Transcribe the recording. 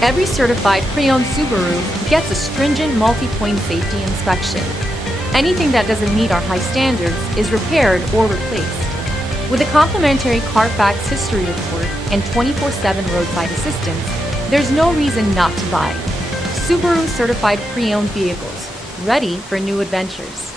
Every certified pre-owned Subaru gets a stringent multi-point safety inspection. Anything that doesn't meet our high standards is repaired or replaced. With a complimentary Carfax history report and 24/7 roadside assistance, there's no reason not to buy. Subaru certified pre-owned vehicles, ready for new adventures.